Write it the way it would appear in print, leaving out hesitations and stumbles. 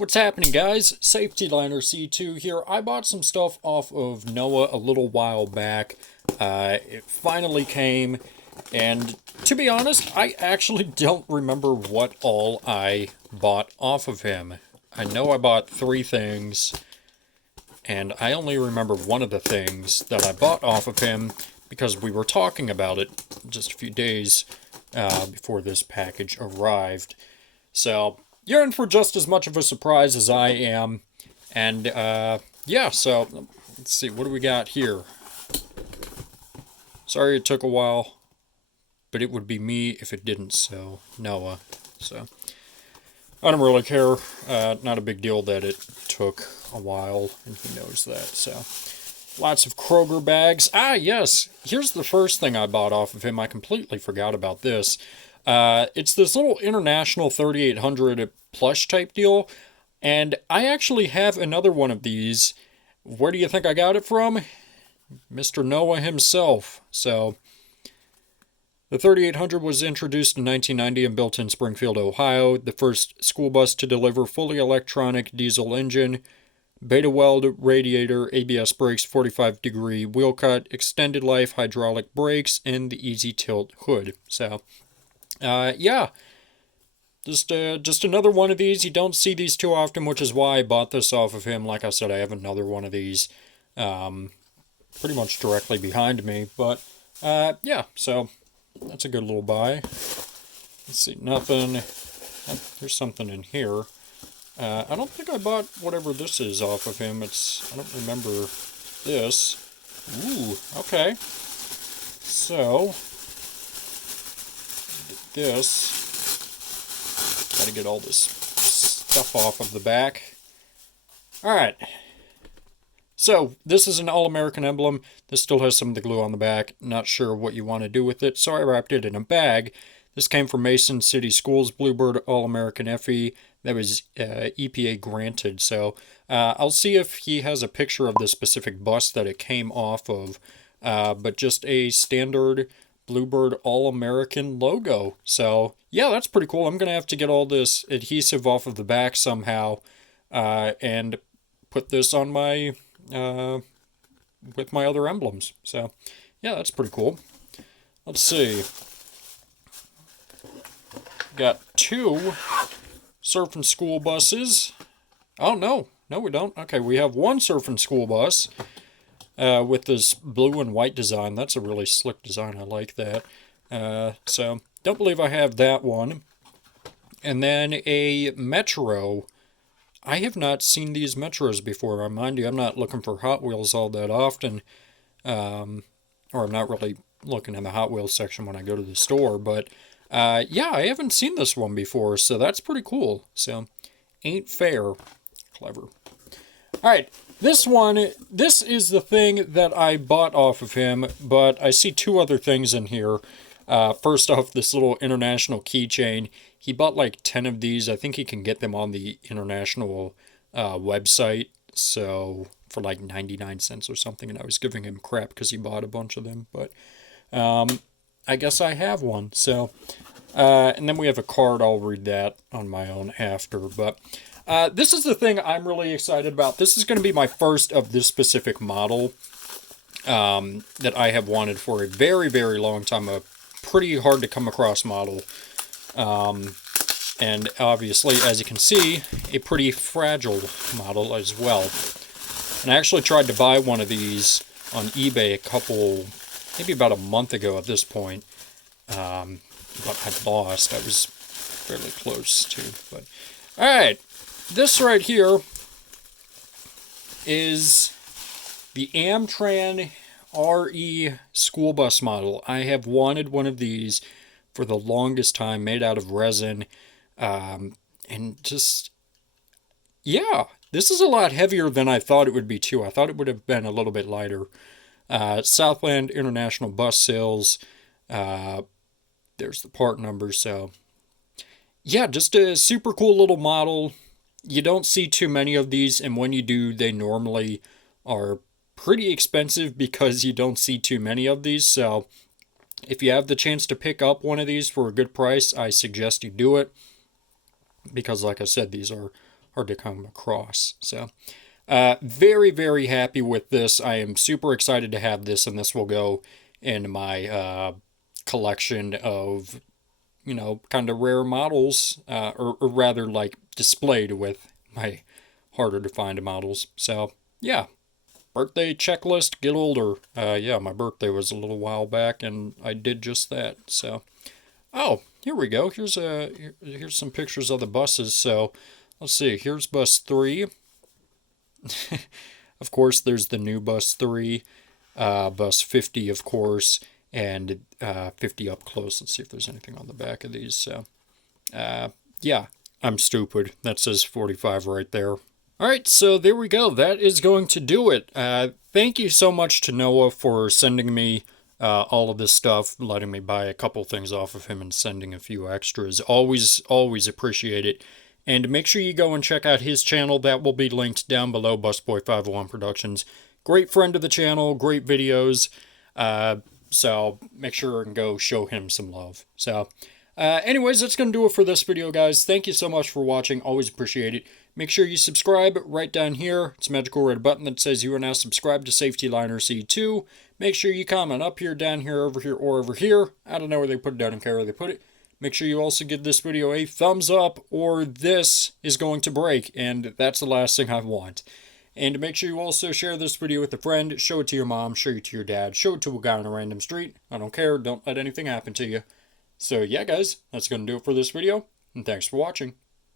What's happening, guys? Safety Liner C2 here. I bought some stuff off of Noah a little while back. It finally came, and to be honest, I actually don't remember what all I bought off of him. I know I bought 3 things, and I only remember one of the things that I bought off of him because we were talking about it just a few days before this package arrived. So, you're in for just as much of a surprise as I am. And, yeah, so, let's see, what do we got here? Sorry it took a while, but it would be me if it didn't, so, Noah. So, I don't really care. Not a big deal that it took a while, and he knows that, so. Lots of Kroger bags. Ah, yes, here's the first thing I bought off of him. I completely forgot about this. It's this little International 3800 plush type deal, and I actually have another one of these. Where do you think I got it from? Mr. Noah himself. So, the 3800 was introduced in 1990 and built in Springfield, Ohio. The first school bus to deliver fully electronic diesel engine, beta weld radiator, ABS brakes, 45-degree wheel cut, extended life hydraulic brakes, and the easy tilt hood. So, yeah, just another one of these. You don't see these too often, which is why I bought this off of him. Like I said, I have another one of these, pretty much directly behind me. But yeah, so that's a good little buy. Let's see, nothing. There's something in here. I don't think I bought whatever this is off of him. I don't remember this. Ooh, okay. So, this. Gotta get all this stuff off of the back. Alright. So, this is an All-American emblem. This still has some of the glue on the back. Not sure what you want to do with it, so I wrapped it in a bag. This came from Mason City Schools Bluebird All-American FE. That was EPA granted, so I'll see if he has a picture of the specific bus that it came off of, but just a standard Bluebird All-American logo. So, yeah, that's pretty cool. I'm going to have to get all this adhesive off of the back somehow, and put this on my, with my other emblems. So, yeah, that's pretty cool. Let's see. Got 2 surfing school buses. Oh, no. No, we don't. Okay, we have 1 surfing school bus with this blue and white design. That's a really slick design. I like that. So, don't believe I have that one. And then a Metro. I have not seen these Metros before. Mind you, I'm not looking for Hot Wheels all that often. Or I'm not really looking in the Hot Wheels section when I go to the store, but yeah, I haven't seen this one before, so that's pretty cool. So, ain't fair. Clever. Alright, this is the thing that I bought off of him, but I see 2 other things in here. First off, this little international keychain. He bought like 10 of these. I think he can get them on the international website, so for like 99 cents or something, and I was giving him crap because he bought a bunch of them, but I guess I have one, so, and then we have a card. I'll read that on my own after, but this is the thing I'm really excited about. This is going to be my first of this specific model that I have wanted for a very, very long time, a pretty hard to come across model, and obviously, as you can see, a pretty fragile model as well. And I actually tried to buy one of these on eBay maybe about a month ago at this point, but I lost. I was fairly close to, but alright, this right here is the AmTran RE school bus model. I have wanted one of these for the longest time, made out of resin, and just, yeah, this is a lot heavier than I thought it would be too. I thought it would have been a little bit lighter. Southland International Bus Sales. There's the part number, so yeah, just a super cool little model. You don't see too many of these, and when you do, they normally are pretty expensive because you don't see too many of these, so if you have the chance to pick up one of these for a good price, I suggest you do it, because like I said, these are hard to come across. So very, very happy with this. I am super excited to have this, and this will go in my collection of, you know, kind of rare models, or rather like displayed with my harder to find models. So yeah, birthday checklist, get older. Yeah, my birthday was a little while back, and I did just that. So, oh, here we go. Here's some pictures of the buses. So, let's see. Here's bus 3. Of course, there's the new bus 3, bus 50, of course, and 50 up close. Let's see if there's anything on the back of these. So, yeah, I'm stupid. That says 45 right there. All right, so there we go. That is going to do it. Thank you so much to Noah for sending me all of this stuff, letting me buy a couple things off of him and sending a few extras. Always, always appreciate it. And make sure you go and check out his channel. That will be linked down below, Busboy501 Productions. Great friend of the channel, great videos. So make sure and go show him some love. So anyways, that's going to do it for this video, guys. Thank you so much for watching. Always appreciate it. Make sure you subscribe right down here. It's a magical red button that says you are now subscribed to Safety Liner C2. Make sure you comment up here, down here, over here, or over here. I don't know where they put it. I don't care where they put it. Make sure you also give this video a thumbs up, or this is going to break, and that's the last thing I want. And make sure you also share this video with a friend. Show it to your mom, show it to your dad, show it to a guy on a random street. I don't care. Don't let anything happen to you. So yeah, guys, that's going to do it for this video, and thanks for watching.